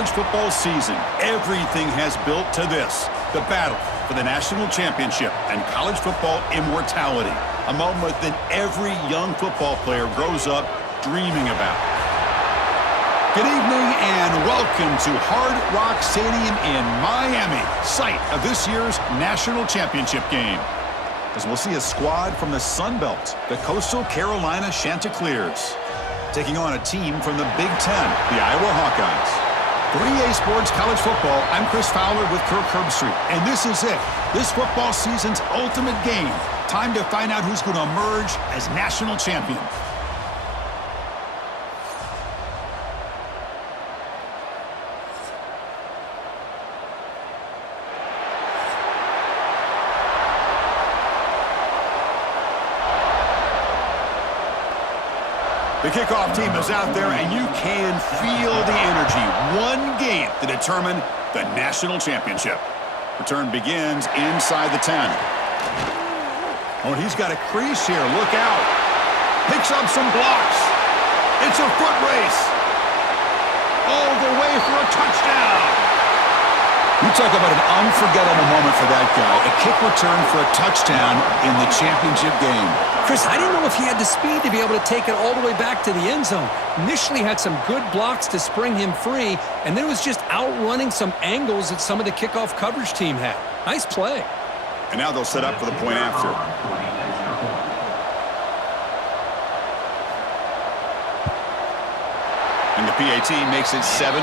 college football season, everything has built to this. The battle for the national championship and college football immortality. A moment that every young football player grows up dreaming about. Good evening and welcome to Hard Rock Stadium in Miami, site of this year's national championship game. As we'll see a squad from the Sun Belt, the Coastal Carolina Chanticleers, taking on a team from the Big Ten, the Iowa Hawkeyes. For EA Sports College Football, I'm Chris Fowler with Kirk Herbstreit, and this is it. This football season's ultimate game. Time to find out who's going to emerge as national champion. The kickoff team is out there, and you can feel the energy. One game to determine the national championship. Return begins inside the 10. Oh, he's got a crease here. Look out. Picks up some blocks. It's a foot race. All the way for a touchdown. You talk about an unforgettable moment for that guy. A kick return for a touchdown in the championship game. Chris, I didn't know if he had the speed to be able to take it all the way back to the end zone. Initially had some good blocks to spring him free, and then was just outrunning some angles that some of the kickoff coverage team had. Nice play. And now they'll set up for the point after. And the PAT makes it 7-0.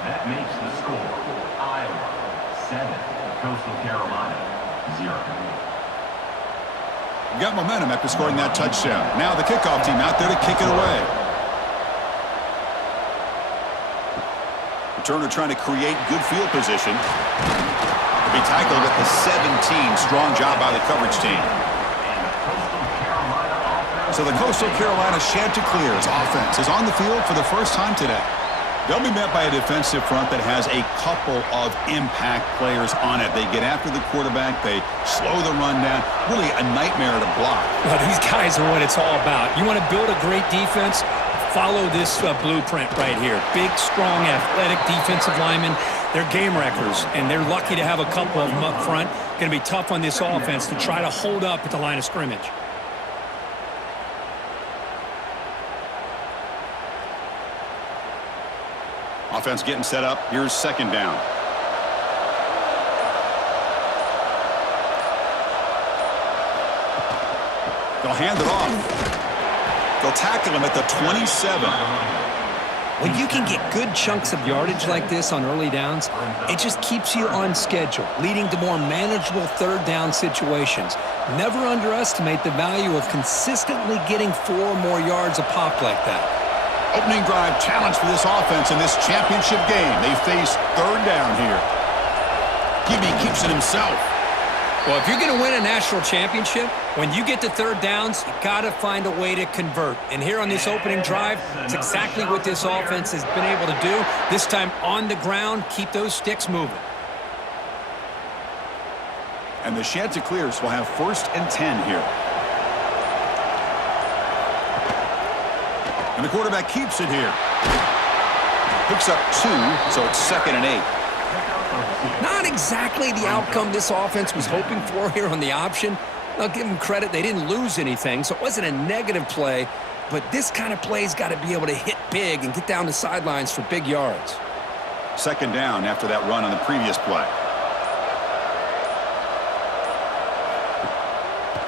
That makes the score Iowa 7, Coastal Carolina 0. Got momentum after scoring that touchdown. Now the kickoff team out there to kick it away. Returner trying to create good field position. To be tackled at the 17. Strong job by the coverage team. So the Coastal Carolina Chanticleers offense is on the field for the first time today. They'll be met by a defensive front that has a couple of impact players on it. They get after the quarterback. They slow the run down. Really a nightmare to block. Well, these guys are what it's all about. You want to build a great defense? Follow this blueprint right here. Big, strong, athletic defensive linemen. They're game wreckers, and they're lucky to have a couple of them up front. Going to be tough on this offense to try to hold up at the line of scrimmage. Offense getting set up. Here's second down. They'll hand it off. They'll tackle him at the 27. When you can get good chunks of yardage like this on early downs, it just keeps you on schedule, leading to more manageable third down situations. Never underestimate the value of consistently getting 4 or more yards a pop like that. Opening drive challenge for this offense in this championship game. They face third down here. Gibby keeps it himself. Well, if you're going to win a national championship, when you get to third downs, you got to find a way to convert. And here on this opening drive, it's exactly what this offense has been able to do. This time on the ground, keep those sticks moving. And the Chanticleers will have 1st and 10 here. And the quarterback keeps it here. Picks up 2, so it's 2nd and 8. Not exactly the outcome this offense was hoping for here on the option. I'll give them credit. They didn't lose anything, so it wasn't a negative play. But this kind of play's got to be able to hit big and get down the sidelines for big yards. 2nd down after that run on the previous play.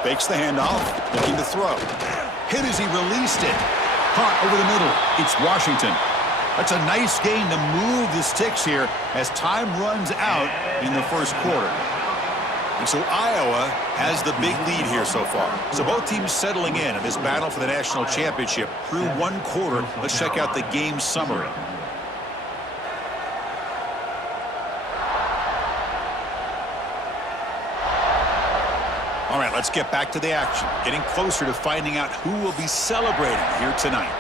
Fakes the handoff, looking to throw. Hit as he released it. Caught over the middle. It's Washington. That's a nice gain to move the sticks here as time runs out in the first quarter. And so Iowa has the big lead here so far. So both teams settling in this battle for the national championship through 1 quarter. Let's check out the game summary. All right, let's get back to the action. Getting closer to finding out who will be celebrating here tonight.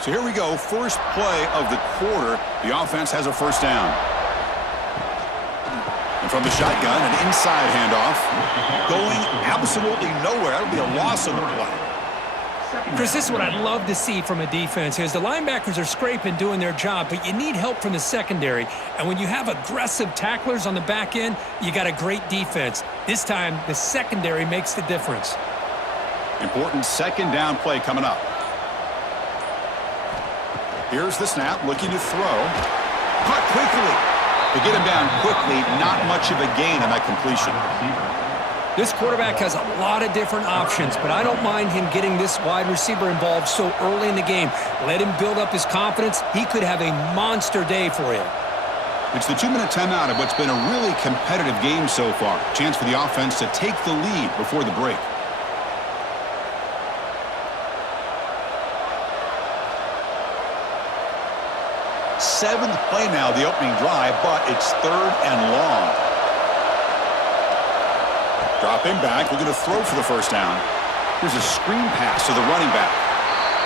So here we go, first play of the quarter. The offense has a 1st down. And from the shotgun, an inside handoff. Going absolutely nowhere. That'll be a loss on the play. Chris, this is what I'd love to see from a defense is the linebackers are scraping, doing their job, but you need help from the secondary. And when you have aggressive tacklers on the back end, you got a great defense. This time, the secondary makes the difference. Important second down play coming up. Here's the snap, looking to throw. Caught quickly. To get him down quickly, not much of a gain on that completion. This quarterback has a lot of different options, but I don't mind him getting this wide receiver involved so early in the game. Let him build up his confidence. He could have a monster day for you. It's the 2-minute timeout of what's been a really competitive game so far. Chance for the offense to take the lead before the break. Seventh play now, the opening drive, but it's 3rd and long. Dropping back, looking to throw for the first down. Here's a screen pass to the running back.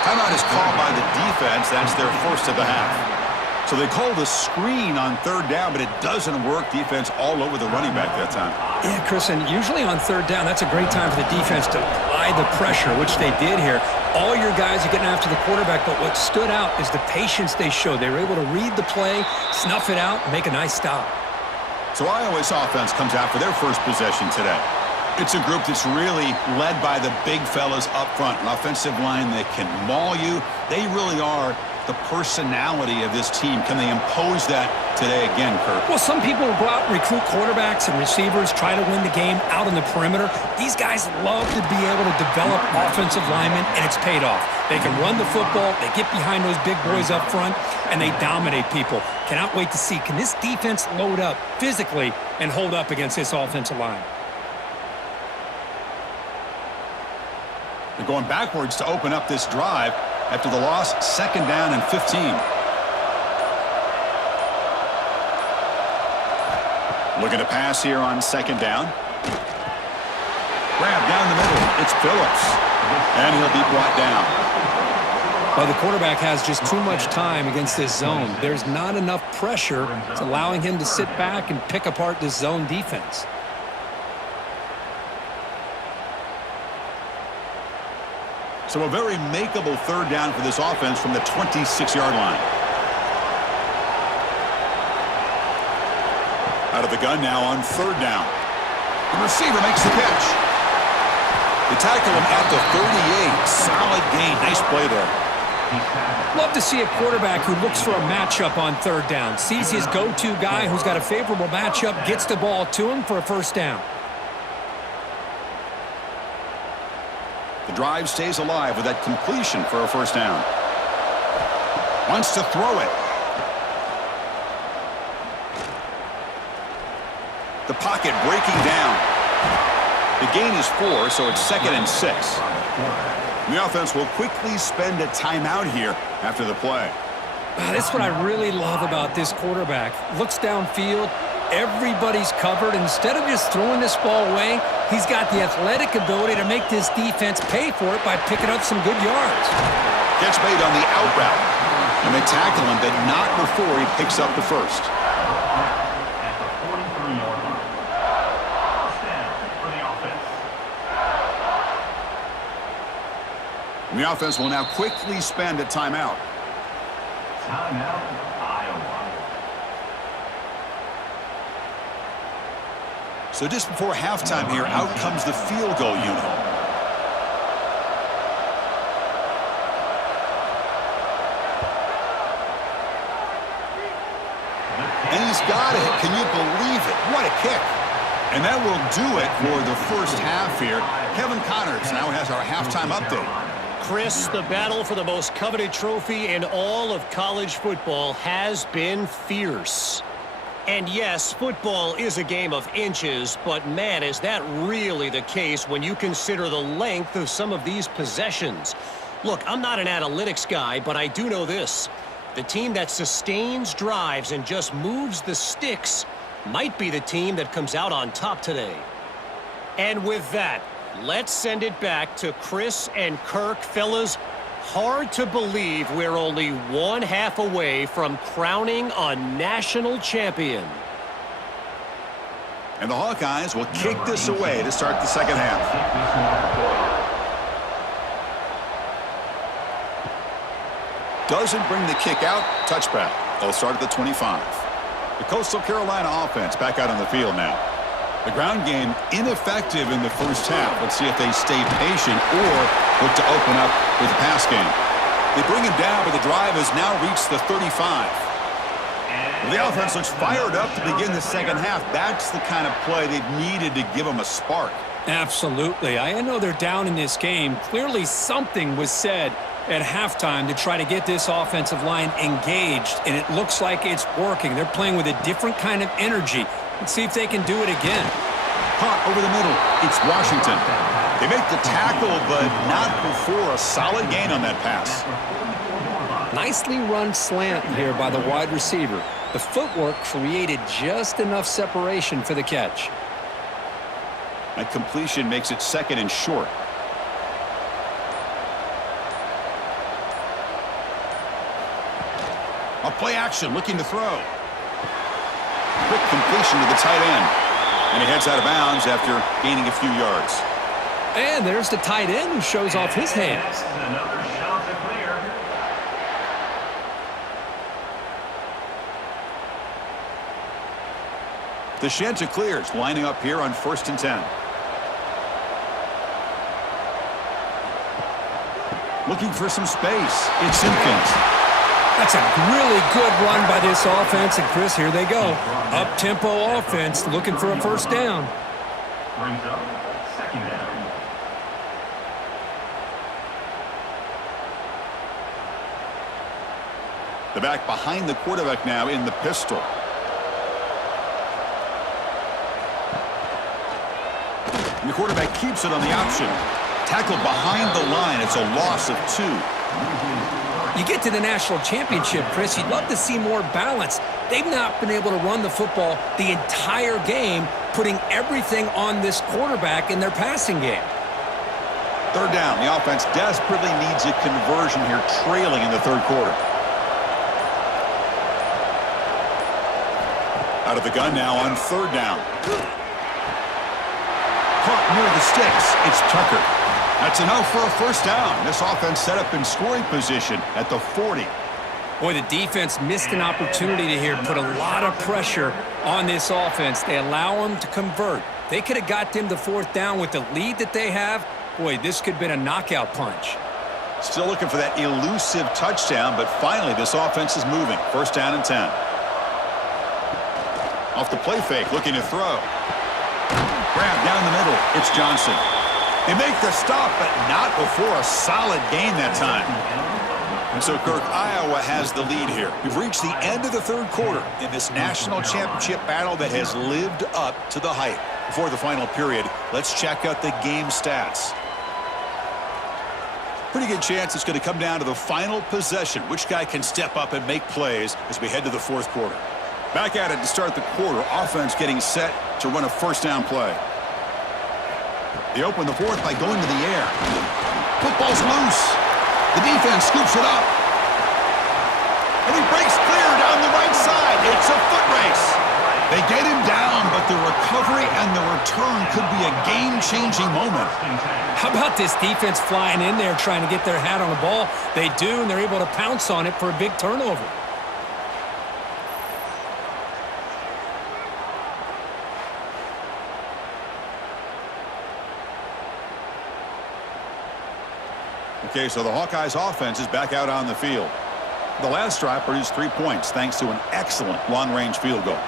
Timeout is called by the defense. That's their first of the half. So they call the screen on 3rd down, but it doesn't work. Defense all over the running back that time. Yeah, Chris, and usually on 3rd down, that's a great time for the defense to apply the pressure, which they did here. All your guys are getting after the quarterback, but what stood out is the patience they showed. They were able to read the play, snuff it out, and make a nice stop. So Iowa's offense comes out for their first possession today. It's a group that's really led by the big fellas up front. An offensive line that can maul you. They really are the personality of this team. Can they impose that today again, Kirk? Well, some people will go out and recruit quarterbacks and receivers, try to win the game out on the perimeter. These guys love to be able to develop offensive linemen, and it's paid off. They can run the football, they get behind those big boys up front, and they dominate people. Cannot wait to see, can this defense load up physically and hold up against this offensive line? They're going backwards to open up this drive after the loss, 2nd down and 15. Looking to pass here on 2nd down. Grab down the middle. It's Phillips. And he'll be brought down. Well, the quarterback has just too much time against this zone. There's not enough pressure. It's allowing him to sit back and pick apart this zone defense. So a very makeable 3rd down for this offense from the 26-yard line. Out of the gun now on 3rd down. The receiver makes the catch. They tackle him at the 38. Solid gain. Nice play there. Love to see a quarterback who looks for a matchup on 3rd down. Sees his go-to guy who's got a favorable matchup, gets the ball to him for a first down. The drive stays alive with that completion for a first down. Wants to throw it. The pocket breaking down. The gain is 4, so it's 2nd and 6. And the offense will quickly spend a timeout here after the play. That's what I really love about this quarterback. Looks downfield. Everybody's covered. Instead of just throwing this ball away, he's got the athletic ability to make this defense pay for it by picking up some good yards. Catch made on the out route. And they tackle him, but not before he picks up the first. At the 43-yard line. First down for the offense. And the offense will now quickly spend a timeout. Timeout, Iowa. So just before halftime here, out comes the field goal unit. And he's got it. Can you believe it? What a kick. And that will do it for the first half here. Kevin Connors now has our halftime update. Chris, the battle for the most coveted trophy in all of college football has been fierce. And yes, football is a game of inches, but man, is that really the case when you consider the length of some of these possessions. Look, I'm not an analytics guy, but I do know this. The team that sustains drives and just moves the sticks might be the team that comes out on top today. And with that, let's send it back to Chris and Kirk. Fellas, hard to believe we're only one half away from crowning a national champion. And the Hawkeyes will kick this away to start the second half. Doesn't bring the kick out. Touchback. They'll start at the 25. The Coastal Carolina offense back out on the field now. The ground game ineffective in the first half. Let's see if they stay patient or look to open up with the pass game. They bring him down, but the drive has now reached the 35. Well, the offense looks fired up to begin the second half. That's the kind of play they've needed to give them a spark. Absolutely. I know they're down in this game. Clearly something was said at halftime to try to get this offensive line engaged, and it looks like it's working. They're playing with a different kind of energy. Let's see if they can do it again. Caught over the middle. It's Washington. They make the tackle, but not before a solid gain on that pass. Nicely run slant here by the wide receiver. The footwork created just enough separation for the catch. That completion makes it second and short. A play action, looking to throw. Quick completion to the tight end. And he heads out of bounds after gaining a few yards. And there's the tight end who shows off his hands. Another shot to clear. The Chanticleers lining up here on 1st and 10. Looking for some space. It's Simpkins. That's a really good run by this offense. And, Chris, here they go. Up-tempo offense looking for a first down. Brings up second down. The back behind the quarterback now in the pistol. And the quarterback keeps it on the option. Tackled behind the line. It's a loss of 2. You get to the national championship, Chris, you'd love to see more balance. They've not been able to run the football the entire game, putting everything on this quarterback in their passing game. 3rd down. The offense desperately needs a conversion here, trailing in the 3rd quarter. Out of the gun now on 3rd down. Caught near the sticks. It's Tucker. That's enough for a first down. This offense set up in scoring position at the 40. Boy, the defense missed an opportunity to here put a lot of pressure on this offense. They allow them to convert. They could have got them to 4th down with the lead that they have. Boy, this could have been a knockout punch. Still looking for that elusive touchdown, but finally this offense is moving. 1st down and 10. Off the play fake, looking to throw. Grab down the middle. It's Johnson. They make the stop, but not before a solid gain that time. And so, Kirk, Iowa has the lead here. We've reached the end of the 3rd quarter in this national championship battle that has lived up to the hype. Before the final period, let's check out the game stats. Pretty good chance it's going to come down to the final possession. Which guy can step up and make plays as we head to the 4th quarter. Back at it to start the quarter. Offense getting set to run a first down play. They open the 4th by going to the air. Football's loose. The defense scoops it up. And he breaks clear down the right side. It's a foot race. They get him down, but the recovery and the return could be a game-changing moment. How about this defense flying in there trying to get their hat on the ball? They do, and they're able to pounce on it for a big turnover. Okay, so the Hawkeyes offense is back out on the field. The last drive produced 3 points thanks to an excellent long-range field goal.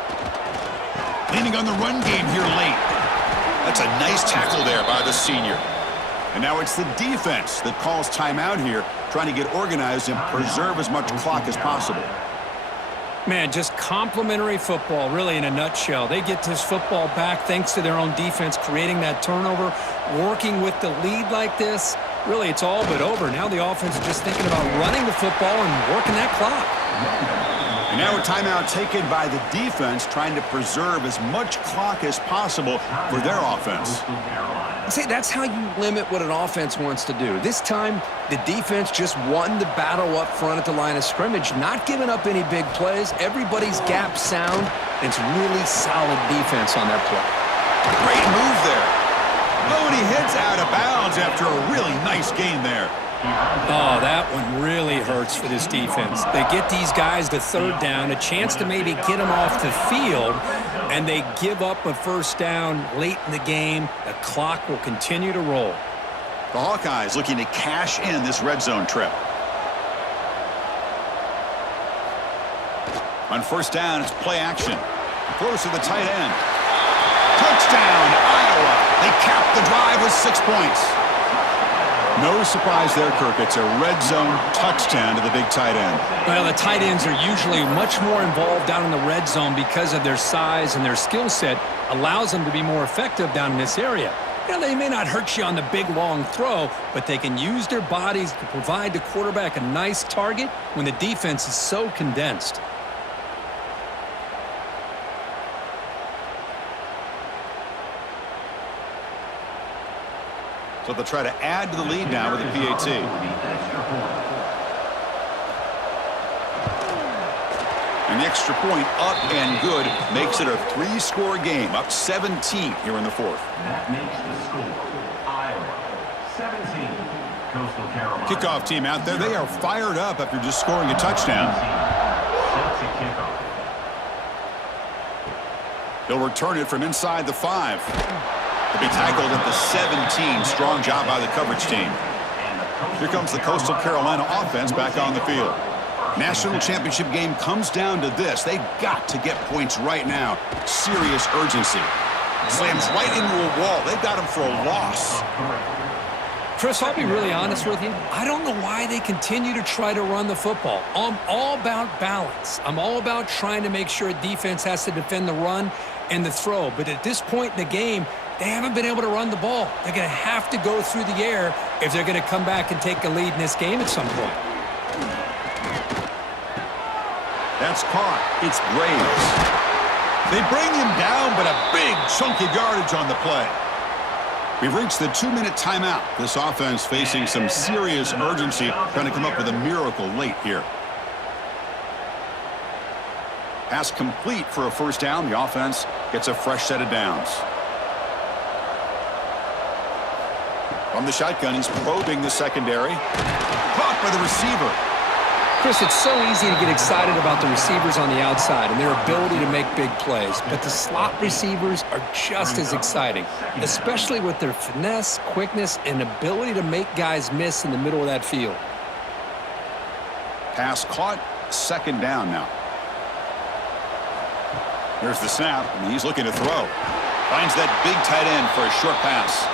Leaning on the run game here late. That's a nice tackle there by the senior. And now it's the defense that calls timeout here, trying to get organized and preserve as much clock as possible. Man, just complimentary football, really, in a nutshell. They get this football back thanks to their own defense, creating that turnover, working with the lead like this. Really, it's all but over. Now the offense is just thinking about running the football and working that clock. And now a timeout taken by the defense, trying to preserve as much clock as possible for their offense. See, that's how you limit what an offense wants to do. This time, the defense just won the battle up front at the line of scrimmage, not giving up any big plays. Everybody's gap sound. It's really solid defense on that play. Great move there. Oh, and he heads out of bounds after a really nice gain there. Oh, that one really hurts for this defense. They get these guys to third down, a chance to maybe get them off the field, and they give up a first down late in the game. The clock will continue to roll. The Hawkeyes looking to cash in this red zone trip. On first down, it's play action. Throws to the tight end. Touchdown, Iowa. They cap the drive with 6 points. No surprise there, Kirk. It's a red zone touchdown to the big tight end. Well, the tight ends are usually much more involved down in the red zone because of their size, and their skill set allows them to be more effective down in this area. You know, they may not hurt you on the big, long throw, but they can use their bodies to provide the quarterback a nice target when the defense is so condensed. So they'll try to add to the lead now with a PAT. And the extra point up and good makes it a 3-score game, up 17 here in the fourth. That makes the score Iowa 17, Coastal Carolina. Kickoff team out there. They are fired up after just scoring a touchdown. Set to kickoff. They'll return it from inside the 5. They'll be tackled at the 17. Strong job by the coverage team. Here comes the Coastal Carolina offense back on the field. National championship game comes down to this. They've got to get points right now. Serious urgency. Slams right into a wall. They've got him for a loss. Chris, I'll be really honest with you. I don't know why they continue to try to run the football. I'm all about balance. I'm all about trying to make sure a defense has to defend the run and the throw. But at this point in the game, they haven't been able to run the ball. They're going to have to go through the air if they're going to come back and take a lead in this game at some point. That's caught. It's Graves. They bring him down, but a big chunk of yardage on the play. We've reached the 2-minute timeout. This offense facing some serious urgency, trying to come up with a miracle late here. Pass complete for a first down. The offense gets a fresh set of downs. From the shotgun, he's probing the secondary. Caught by the receiver. Chris, it's so easy to get excited about the receivers on the outside and their ability to make big plays, but the slot receivers are just as exciting, especially with their finesse, quickness, and ability to make guys miss in the middle of that field. Pass caught, second down now. Here's the snap, and he's looking to throw. Finds that big tight end for a short pass.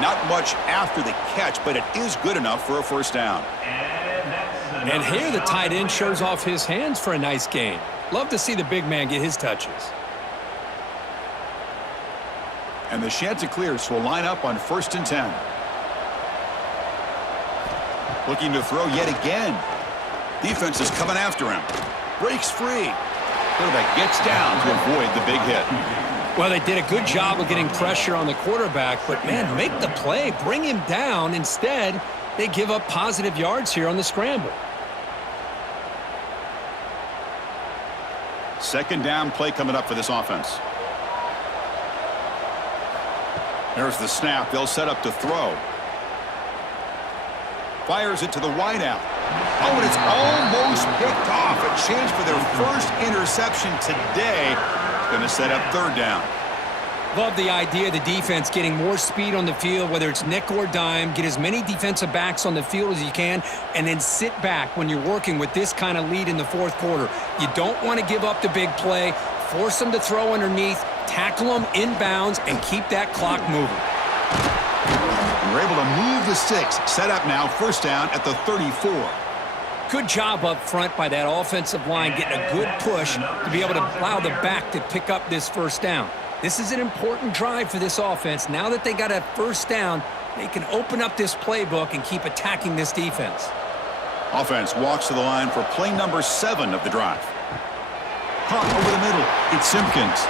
Not much after the catch, but it is good enough for a first down. And here the tight end shows off his hands for a nice gain. Love to see the big man get his touches. And the Shanty clears will line up on 1st and 10. Looking to throw yet again. Defense is coming after him. Breaks free. Quarterback gets down to avoid the big hit. Well, they did a good job of getting pressure on the quarterback, but, man, make the play. Bring him down. Instead, they give up positive yards here on the scramble. Second down play coming up for this offense. There's the snap. They'll set up to throw. Fires it to the wideout. Oh, and it's almost picked off. A chance for their first interception today. Going to set up third down. Love the idea of the defense getting more speed on the field, whether it's nickel or dime. Get as many defensive backs on the field as you can, and then sit back when you're working with this kind of lead in the fourth quarter. You don't want to give up the big play. Force them to throw underneath, tackle them inbounds, and keep that clock moving. And we're able to move the sticks. Set up now, first down at the 34. Good job up front by that offensive line, getting a good push to be able to allow the back to pick up this first down. This is an important drive for this offense. Now that they got a first down, they can open up this playbook and keep attacking this defense. Offense walks to the line for play number 7 of the drive. Caught over the middle. It's Simpkins.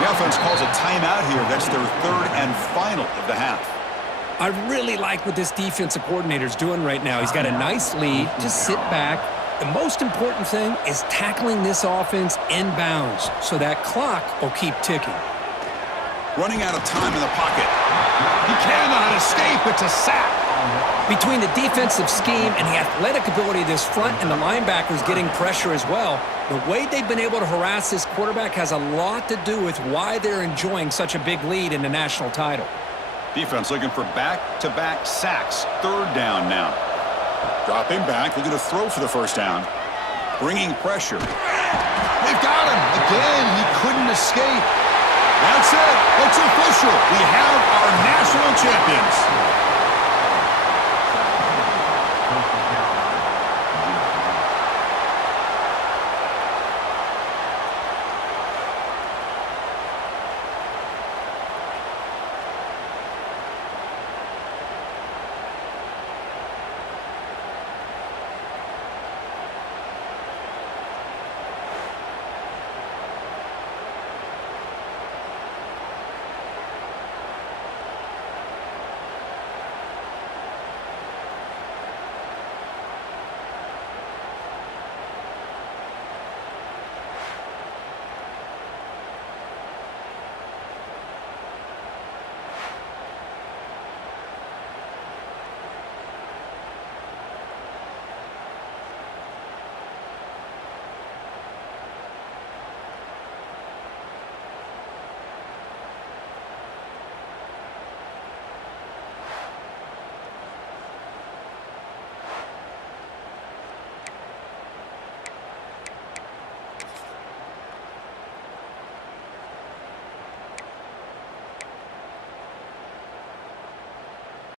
The offense calls a timeout here. That's their third and final of the half. I really like what this defensive coordinator is doing right now. He's got a nice lead. Just sit back. The most important thing is tackling this offense inbounds so that clock will keep ticking. running out of time in the pocket. He cannot escape. It's a sack. Between the defensive scheme and the athletic ability of this front and the linebackers getting pressure as well, the way they've been able to harass this quarterback has a lot to do with why they're enjoying such a big lead in the national title. Defense looking for back-to-back sacks. Third down now. Dropping back, looking to throw for the first down. Bringing pressure. They've got him. Again, he couldn't escape. That's it. It's official. We have our national champions.